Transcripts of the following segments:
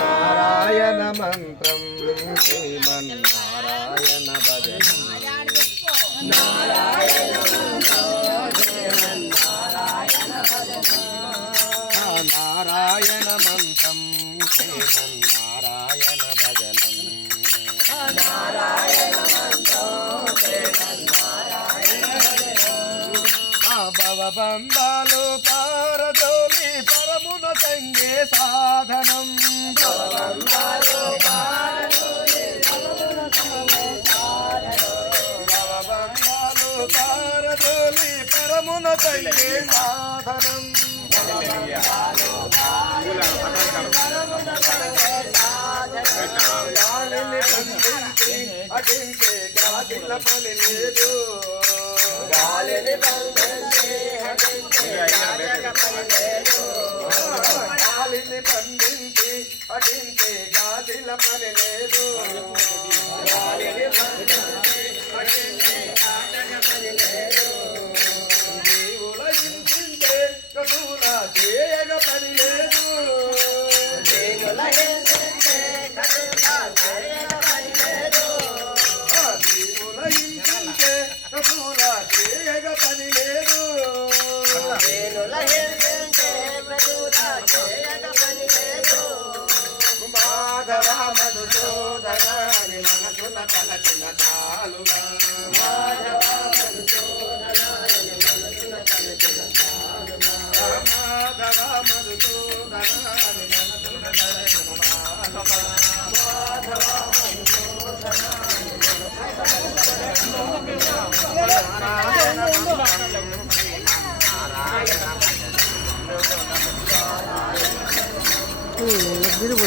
నారాయణ మంత్రం శ్రీమన్నారాయణ భజన. నారాయణ మంత్రం శ్రీమన్నారాయణ భజనం. భవబంధాలు పారదోలి పరమున తంగే సాధనం. భవబంధాలు పారదోలి పరమున తంగే సాధనం. అటించే గాదిల పని లేదు. పండించి గాలిని బంధించి అటించే గాదిల పని లేదు. మాధవ మధుసూదన అని మనసున తలచిన చాలుగా. మాధవ మాధవ మధుసూదన అని మనసున తలచిన చాలుగా. తల్లియుదంతయు నారాయణుడే తల్లియుదంతయు నారాయణ నారాయణ గురువు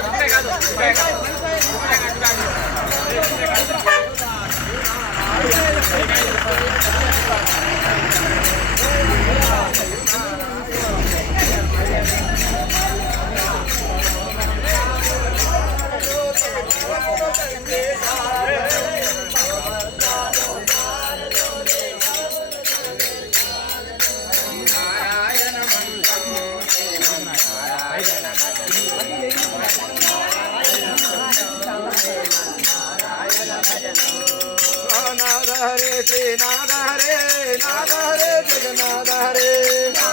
నాద హరే శ్రీ నాద హరే నాద హరే జగన్నాథ హరే నాద హరే